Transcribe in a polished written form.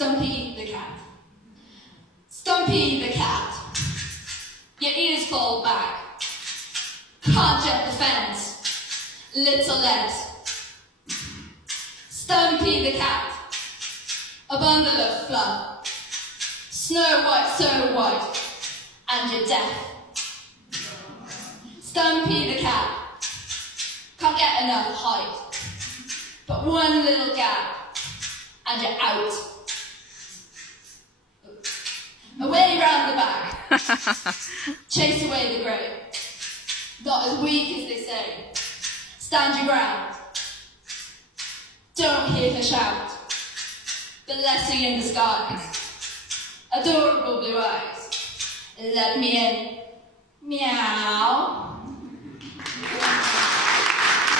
Stumpy the cat. Stumpy the cat. Your ears fall back. Can't jump the fence. Little legs. Stumpy the cat. A bundle of fluff. Snow white, so white. And you're deaf. Stumpy the cat. Can't get enough height. But one little gap. And you're out. Away round the back. Chase away the grey. Not as weak as they say. Stand your ground. Don't hear her shout. Blessing in disguise. Adorable blue eyes. Let me in. Meow.